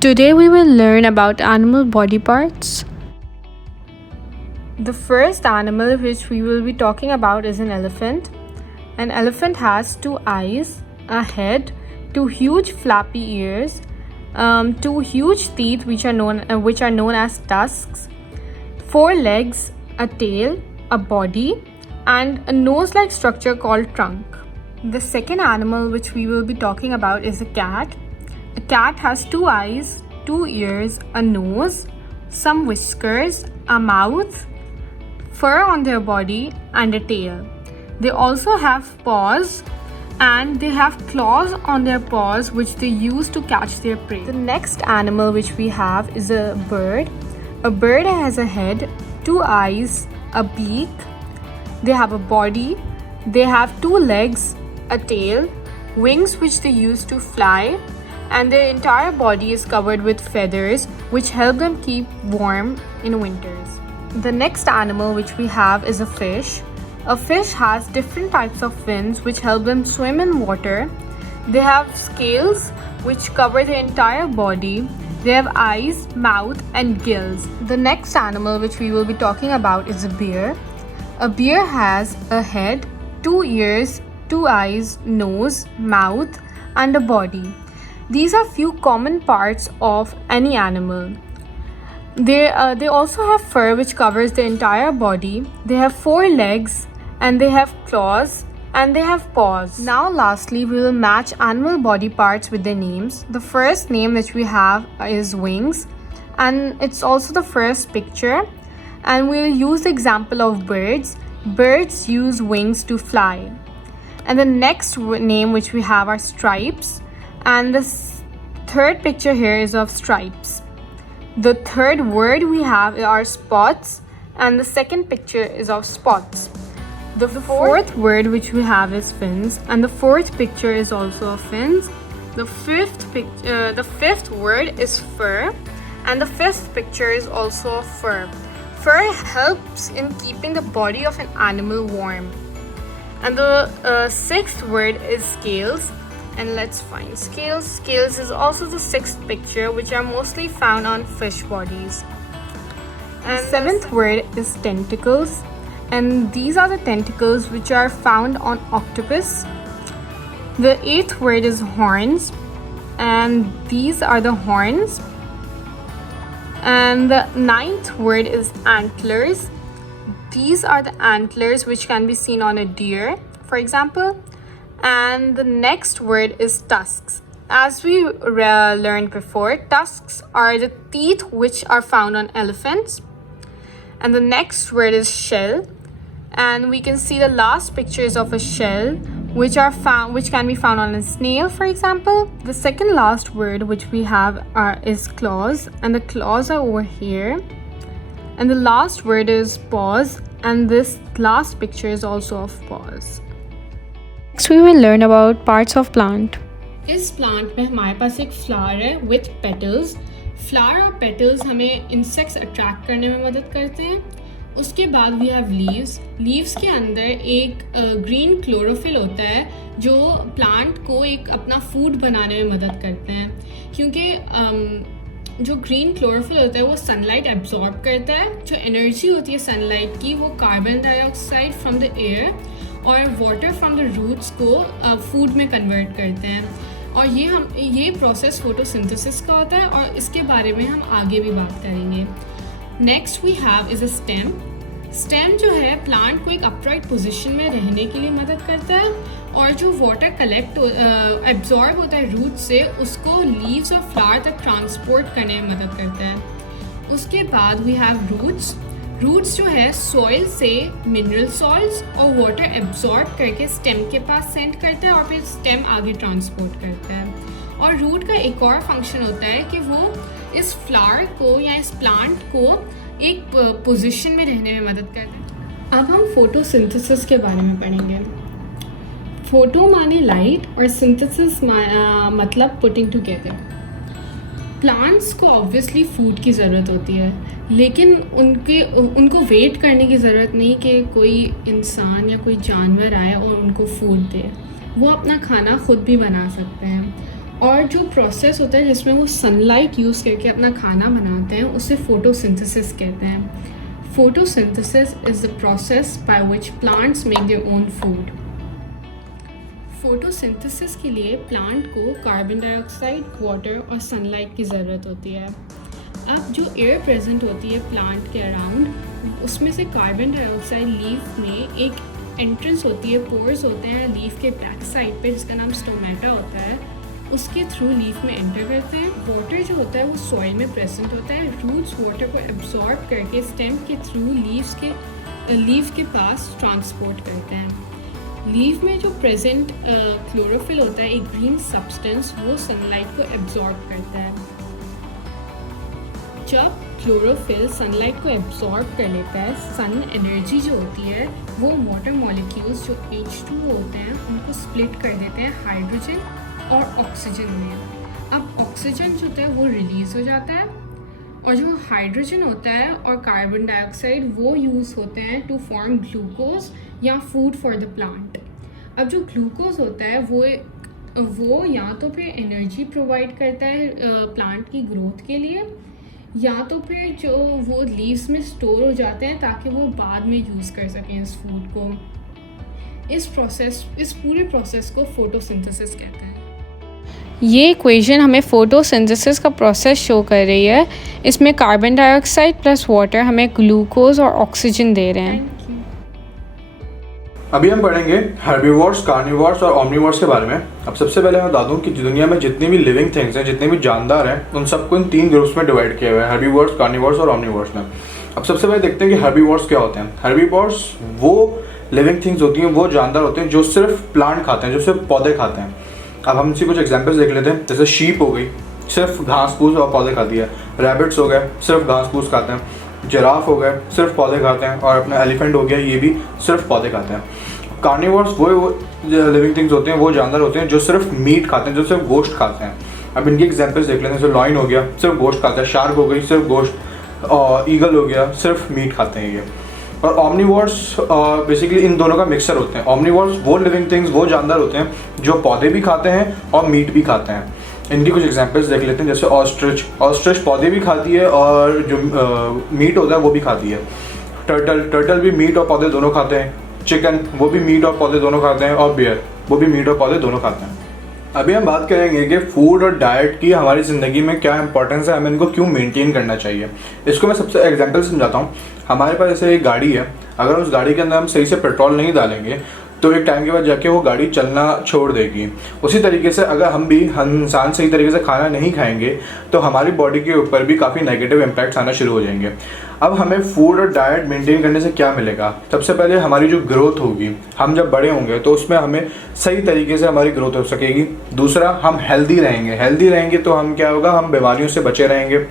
Today we will learn about animal body parts. The first animal which we will be talking about is an elephant. An elephant has 2 eyes, a head, 2 huge flappy ears, 2 huge teeth which are known as tusks, 4 legs, a tail, a body, and a nose-like structure called trunk. The second animal which we will be talking about is a cat. A cat has 2 eyes, 2 ears, a nose, some whiskers, a mouth, fur on their body, and a tail. They also have paws, and they have claws on their paws which they use to catch their prey. The next animal which we have is a bird. A bird has a head, 2 eyes, a beak. They have a body. They have 2 legs, a tail, wings which they use to fly, and their entire body is covered with feathers which help them keep warm in winters. The next animal which we have is a fish. A fish has different types of fins which help them swim in water. They have scales which cover their entire body. They have eyes, mouth, and gills. The next animal which we will be talking about is a bear. A bear has a head, 2 ears, 2 eyes, nose, mouth, and a body. These are few common parts of any animal. They also have fur which covers the entire body. They have 4 legs, and they have claws, and they have paws. Now lastly, we will match animal body parts with their names. The first name which we have is wings, and it's also the first picture. And we'll use the example of birds. Birds use wings to fly. And the next name which we have are stripes. And the third picture here is of stripes. The third word we have are spots, and the second picture is of spots. The fourth word which we have is fins, and the fourth picture is also of fins. The fifth word is fur, and the fifth picture is also of fur. Fur helps in keeping the body of an animal warm. And the sixth word is scales. And let's find scales. Scales is also the sixth picture, which are mostly found on fish bodies. And the seventh word is tentacles. And these are the tentacles which are found on octopus. The eighth word is horns. And these are the horns. And the ninth word is antlers. These are the antlers which can be seen on a deer, for example. And the next word is tusks. As we learned before, tusks are the teeth which are found on elephants. And the next word is shell. And we can see the last pictures of a shell which can be found on a snail, for example. The second last word which we have is claws, and the claws are over here. And the last word is paws, and this last picture is also of paws. Next we will learn about parts of plant. इस plant में हमारे पास एक flower है with petals. Flower और petals हमें insects attract करने में मदद करते हैं. उसके बाद वी हैव लीव्स. लीव्स के अंदर एक ग्रीन क्लोरोफिल होता है जो प्लांट को एक अपना फूड बनाने में मदद करते हैं, क्योंकि जो ग्रीन क्लोरोफिल होता है वो सनलाइट एब्जॉर्ब करता है. जो एनर्जी होती है सनलाइट की वो carbon dioxide from the air और वाटर फ्रॉम द रूट्स को फूड में कन्वर्ट करते हैं. और ये प्रोसेस फोटोसिंथेसिस का होता है, और इसके बारे में हम आगे भी बात करेंगे. Next we have is a stem. Stem जो है प्लांट को एक अपराइट पोजीशन में रहने के लिए मदद करता है, और जो वाटर कलेक्ट एब्जॉर्ब होता है रूट से उसको लीव्स और फ्लावर तक ट्रांसपोर्ट करने में मदद करता है. उसके बाद वी हैव रूट्स. रूट्स जो है सॉइल से मिनरल सॉल्ट्स और वाटर एब्जॉर्ब करके स्टेम के पास सेंड करता है, और फिर स्टेम आगे ट्रांसपोर्ट करता है. और रूट का एक और फंक्शन होता है कि वो इस फ्लावर को या इस प्लांट को एक पोजीशन में रहने में मदद करता है. अब हम फोटोसिंथेसिस के बारे में पढ़ेंगे. फोटो माने लाइट और सिंथेसिस मतलब पुटिंग टुगेदर. प्लांट्स को ऑब्वियसली फूड की ज़रूरत होती है, लेकिन उनको वेट करने की ज़रूरत नहीं कि कोई इंसान या कोई जानवर आए और उनको फूड दे। वो अपना खाना खुद भी बना सकते हैं। और जो प्रोसेस होता है जिसमें वो सनलाइट यूज़ करके अपना खाना बनाते हैं उसे फोटोसिंथेसिस कहते हैं। Photosynthesis is the process by which plants make their own food. Photosynthesis के लिए प्लांट को कार्बन डाइऑक्साइड, वाटर और सनलाइट की ज़रूरत होती है। अब जो एयर प्रेजेंट होती है प्लांट के अराउंड, उसमें से कार्बन डाइऑक्साइड लीफ में एक एंट्रेंस होती है, पोर्स होते हैं लीफ के बैक साइड पे जिसका नाम स्टोमेटा होता है, उसके थ्रू लीफ में एंटर करते हैं। वाटर जो होता है वो सॉइल में प्रेजेंट होता है। रूट्स वाटर को एब्जॉर्ब करके स्टेम के थ्रू लीफ के पास ट्रांसपोर्ट करते हैं। लीफ में जो प्रेजेंट क्लोरोफिल होता है, एक ग्रीन सब्सटेंस, वो सनलाइट को एब्जॉर्ब करता है। जब क्लोरोफिल सनलाइट को एब्जॉर्ब कर लेता है, सन एनर्जी जो होती है वो वाटर मॉलिक्यूल्स जो H2O होते हैं उनको स्प्लिट कर देते हैं हाइड्रोजन और ऑक्सीजन में। अब ऑक्सीजन जो होता है वो रिलीज़ हो जाता है और जो हाइड्रोजन होता है और कार्बन डाइऑक्साइड वो यूज़ होते हैं टू फॉर्म ग्लूकोज या फूड फॉर द प्लांट। अब जो ग्लूकोज होता है वो या तो फिर एनर्जी प्रोवाइड करता है प्लांट की ग्रोथ के लिए, या तो फिर जो वो लीव्स में स्टोर हो जाते हैं ताकि वो बाद में यूज़ कर सकें इस फूड को। इस पूरे प्रोसेस को फोटोसिंथेसिस कहते हैं। ये इक्वेशन हमें फोटोसिंथेसिस का प्रोसेस शो कर रही है। इसमें कार्बन डाइऑक्साइड प्लस वाटर हमें ग्लूकोज और ऑक्सीजन दे रहे हैं। अभी हम पढ़ेंगे हर्बीवोर्स, कार्निवोर्स और ओमनीवोर्स के बारे में। अब सबसे पहले मैं बता दूं कि दुनिया में जितनी भी लिविंग थिंग्स हैं, जितने भी जानदार हैं, उन सबको इन 3 ग्रुप्स में डिवाइड किया हुआ है, हर्बीवोर्स, कार्निवोर्स और ओमनीवोर्स में। अब सबसे पहले देखते हैं कि हर्बीवोर्स क्या होते हैं। हर्बीवोर्स वो लिविंग थिंग्स होती हैं, वो जानदार होते हैं जो सिर्फ प्लांट खाते हैं, जो सिर्फ पौधे खाते हैं। अब हम इसी कुछ एग्जाम्पल्स देख लेते हैं। जैसे शीप हो गई, सिर्फ घास फूस और पौधे खाती है। रैबिट्स हो गए, सिर्फ घास फूस खाते हैं। जिराफ हो गए, सिर्फ पौधे खाते हैं। और अपना एलिफेंट हो गया, ये भी सिर्फ पौधे खाते हैं। कार्निवोर्स वो लिविंग थिंग्स होते हैं, वो जानवर होते हैं जो सिर्फ मीट खाते हैं, जो सिर्फ गोश्त खाते हैं। अब इनकी एग्जांपल्स देख लेते हैं। जैसे लॉइन हो गया, सिर्फ गोश्त खाता है। शार्क हो गई, सिर्फ गोश्त। और ईगल हो गया, सिर्फ मीट खाते हैं ये। और ओमनीवोर्स बेसिकली इन दोनों का मिक्सर होते हैं। ओमनीवोर्स वो लिविंग थिंग्स, वो जानवर होते हैं जो पौधे भी खाते हैं और मीट भी खाते हैं। इनकी कुछ एग्जांपल्स देख लेते हैं। जैसे ऑस्ट्रिच पौधे भी खाती है और जो मीट होता है वो भी खाती है। टर्टल भी मीट और पौधे दोनों खाते हैं। चिकन वो भी मीट और पौधे दोनों खाते हैं। और बियर वो भी मीट और पौधे दोनों खाते हैं। अभी हम बात करेंगे कि फूड और डाइट की हमारी ज़िंदगी में क्या इंपॉर्टेंस है, हमें इनको क्यों मेंटेन करना चाहिए। इसको मैं सबसे एग्जांपल समझाता हूँ। हमारे पास जैसे एक गाड़ी है, अगर उस गाड़ी के अंदर हम सही से पेट्रोल नहीं डालेंगे तो एक टाइम के बाद जाके वो गाड़ी चलना छोड़ देगी। उसी तरीके से अगर हम इंसान सही तरीके से खाना नहीं खाएंगे तो हमारी बॉडी के ऊपर भी काफ़ी नेगेटिव इम्पैक्ट्स आना शुरू हो जाएंगे। अब हमें फूड और डाइट मेंटेन करने से क्या मिलेगा? सबसे पहले हमारी जो ग्रोथ होगी, हम जब बड़े होंगे तो उसमें हमें सही तरीके से हमारी ग्रोथ हो सकेगी। दूसरा, हम हेल्दी रहेंगे तो हम क्या होगा, हम बीमारियों से बचे रहेंगे।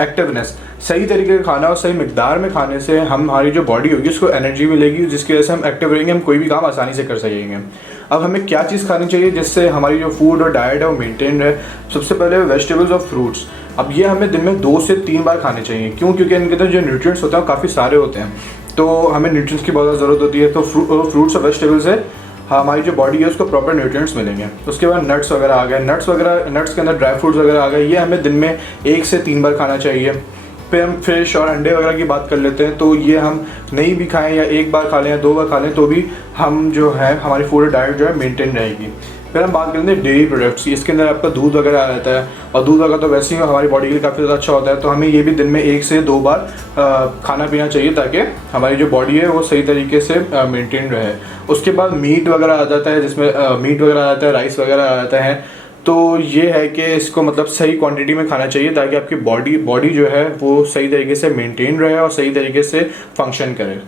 एक्टिवनेस, सही तरीके का खाना और सही मिकदार में खाने से हमारी जो बॉडी होगी उसको एनर्जी मिलेगी, जिसकी वजह से हम एक्टिव रहेंगे, हम कोई भी काम आसानी से कर सकेंगे। अब हमें क्या चीज़ खानी चाहिए जिससे हमारी जो फूड और डाइट है वो मेंटेन रहे? सबसे पहले वेजिटेबल्स और फ्रूट्स। अब ये हमें दिन में 2 से 3 बार खाने चाहिए। क्यों? क्योंकि इनके अंदर जो न्यूट्रिएंट्स होते हैं वो काफ़ी सारे होते हैं, तो हमें न्यूट्रिएंट्स की बहुत ज़रूरत होती है। तो फ्रूट्स और वेजिटेबल्स से हमारी जो बॉडी है उसको प्रॉपर न्यूट्रिएंट्स मिलेंगे। उसके बाद नट्स वगैरह आ गए, नट्स के अंदर ड्राई फ्रूट्स वगैरह आ गए, ये हमें दिन में 1 से 3 बार खाना चाहिए। फिर हम फिश और अंडे वगैरह की बात कर लेते हैं, तो ये हम नहीं भी खाएं या 1 बार खा लें या 2 बार खा लें तो भी हम जो है हमारी फूड डाइट जो है मेंटेन रहेगी। फिर हम बात करते हैं डेयरी प्रोडक्ट्स। इसके अंदर आपका दूध वगैरह आ जाता है, और दूध वगैरह तो वैसे ही हमारी बॉडी के लिए काफ़ी ज़्यादा अच्छा होता है, तो हमें ये भी दिन में 1 से 2 बार खाना पीना चाहिए ताकि हमारी जो बॉडी है वो सही तरीके से मेंटेन रहे। उसके बाद मीट वगैरह आ जाता है, जिसमें मीट वगैरह आ जाता है, राइस वगैरह आ जाता है। तो ये है कि इसको मतलब सही क्वांटिटी में खाना चाहिए ताकि आपकी बॉडी जो है वो सही तरीके से मेंटेन रहे और सही तरीके से फंक्शन करे।